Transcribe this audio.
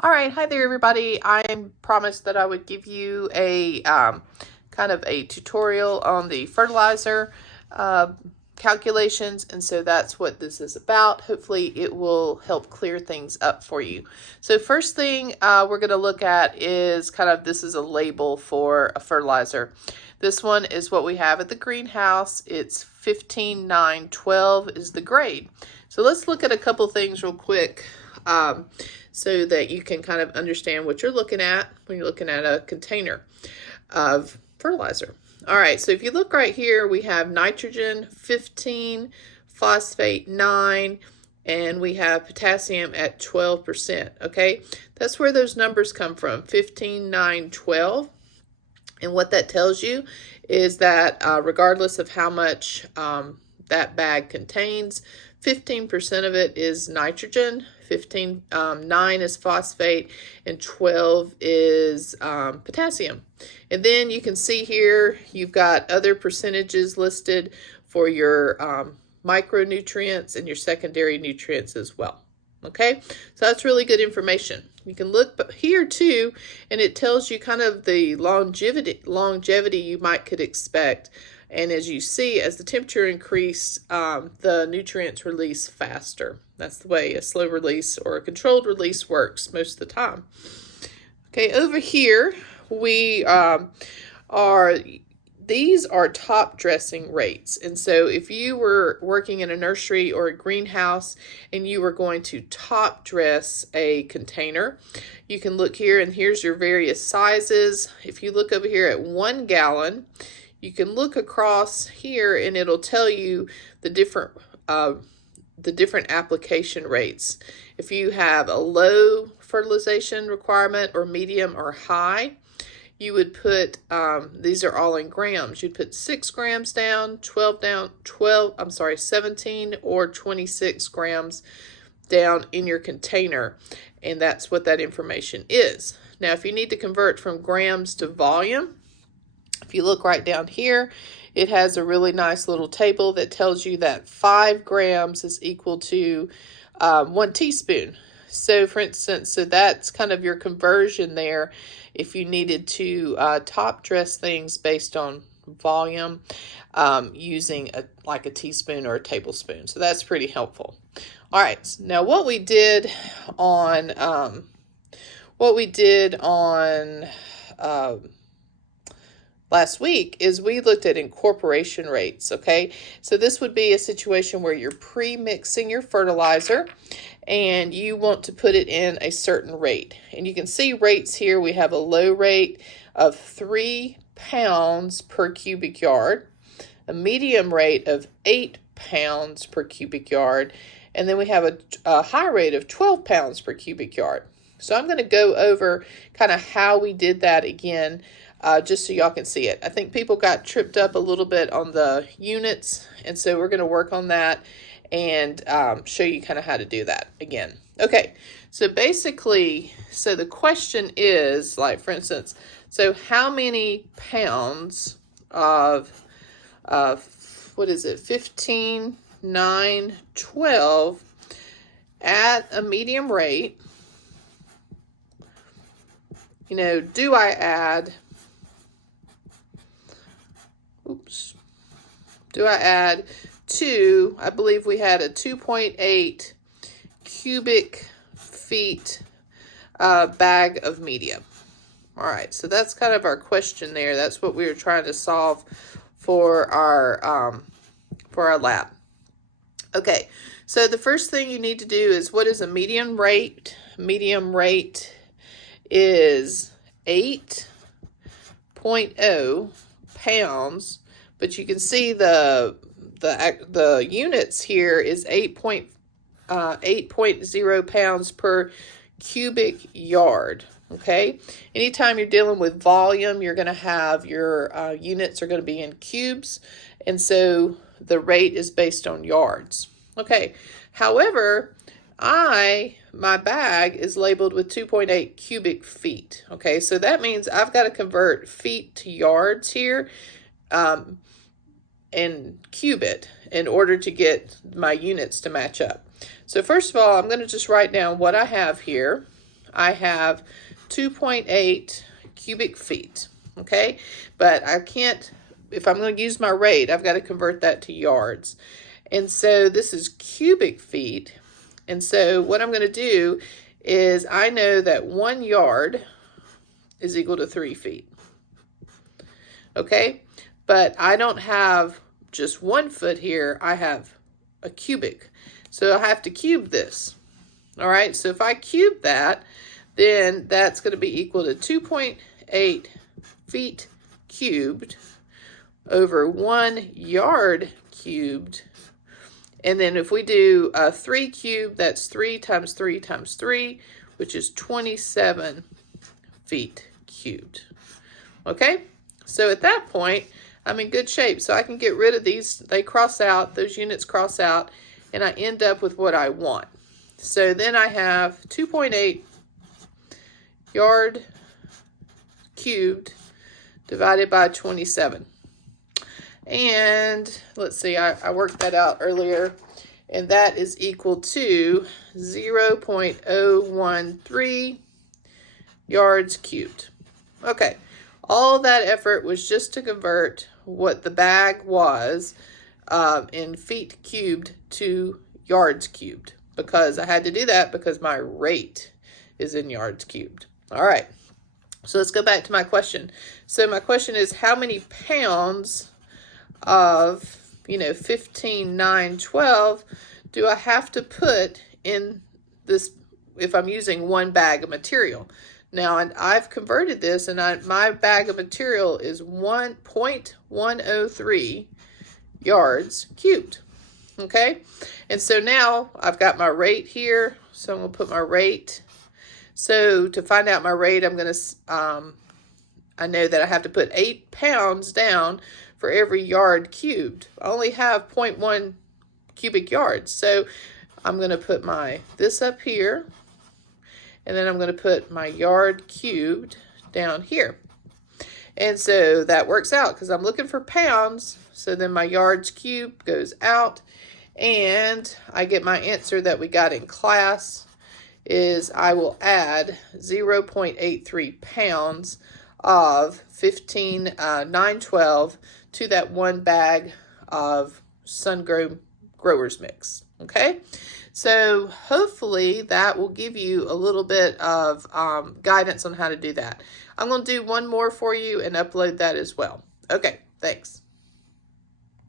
All right, hi there, everybody. I promised that I would give you a kind of a tutorial on the fertilizer uh, calculations, and so that's what this is about. Hopefully, it will help clear things up for you. So, first thing we're going to look at is this is a label for a fertilizer. This one is what we have at the greenhouse. It's 15912 is the grade. So let's look at a couple things real quick. So that you can kind of understand what you're looking at when you're looking at a container of fertilizer. All right, so if you look right here, we have nitrogen 15, phosphate 9, and we have potassium at 12%, okay? That's where those numbers come from, 15, 9, 12. And what that tells you is that regardless of how much that bag contains, 15% of it is nitrogen, 9 is phosphate, and 12 is potassium. And then you can see here you've got other percentages listed for your micronutrients and your secondary nutrients as well. Okay, so that's really good information. You can look here too, and it tells you kind of the longevity you could expect. And as you see, as the temperature increases, the nutrients release faster. That's the way a slow release or a controlled release works most of the time. Okay, over here we these are top dressing rates. And so if you were working in a nursery or a greenhouse and you were going to top dress a container, you can look here, and here's your various sizes. If you look over here at 1 gallon, you can look across here and it'll tell you the different application rates. If you have a low fertilization requirement or medium or high, you would put, these are all in grams, you'd put 6 grams down, 17 or 26 grams down in your container, and that's what that information is. Now, if you need to convert from grams to volume, if you look right down here, it has a really nice little table that tells you that 5 grams is equal to 1 teaspoon. So for instance, so that's kind of your conversion there if you needed to top dress things based on volume using like a teaspoon or a tablespoon. So that's pretty helpful. All right, now what we did on last week is we looked at incorporation rates, okay? So this would be a situation where you're pre-mixing your fertilizer and you want to put it in a certain rate. And you can see rates here. We have a low rate of 3 pounds per cubic yard, a medium rate of 8 pounds per cubic yard, and then we have a high rate of 12 pounds per cubic yard. So I'm going to go over kind of how we did that again, just so y'all can see it. I think people got tripped up a little bit on the units, and so we're going to work on that and show you kind of how to do that again. Okay, so basically, so the question is, like for instance, so how many pounds of what is it, 15, 9, 12 at a medium rate, do I add, two, I believe we had a 2.8 cubic feet bag of medium. All right, so that's kind of our question there. That's what we were trying to solve for our lab. Okay, so the first thing you need to do is, what is a medium rate? Medium rate is 8.0 pounds, but you can see the units here is 8.0 pounds per cubic yard. Okay, anytime you're dealing with volume, you're going to have your units are going to be in cubes, and so the rate is based on yards. Okay, however, my bag is labeled with 2.8 cubic feet. Okay, so that means I've got to convert feet to yards here and cube it in order to get my units to match up. So first of all, I'm going to just write down what I have here. I have 2.8 cubic feet, okay? But I can't, if I'm going to use my rate, I've got to convert that to yards. And so this is cubic feet. And so what I'm going to do is I know that 1 yard is equal to 3 feet. Okay? But I don't have just 1 foot here. I have a cubic. So I have to cube this. All right? So if I cube that, then that's going to be equal to 2.8 feet cubed over 1 yard cubed. And then if we do 3 cubed, that's 3 times 3 times 3, which is 27 feet cubed. Okay? So at that point, I'm in good shape. So I can get rid of these. They cross out. Those units cross out. And I end up with what I want. So then I have 2.8 yard cubed divided by 27. And let's see, I worked that out earlier, and that is equal to 0.013 yards cubed. Okay, all that effort was just to convert what the bag was in feet cubed to yards cubed, because I had to do that because my rate is in yards cubed. All right, so let's go back to my question. So my question is, how many pounds of 15, 9, 12 do I have to put in this if I'm using 1 bag of material? Now, and I've converted this, and my bag of material is 1.103 yards cubed. Okay, and so now I've got my rate here, so I'm going to put my rate. So to find out my rate, I'm going to I know that I have to put 8 pounds down for every yard cubed. I only have 0.1 cubic yards. So I'm going to put this up here, and then I'm going to put my yard cubed down here. And so that works out because I'm looking for pounds. So then my yards cubed goes out, and I get my answer that we got in class is I will add 0.83 pounds of 15, 9, 12 to that 1 bag of sun-grown growers mix. Okay, so hopefully that will give you a little bit of guidance on how to do that. I'm going to do one more for you and upload that as well. Okay, thanks.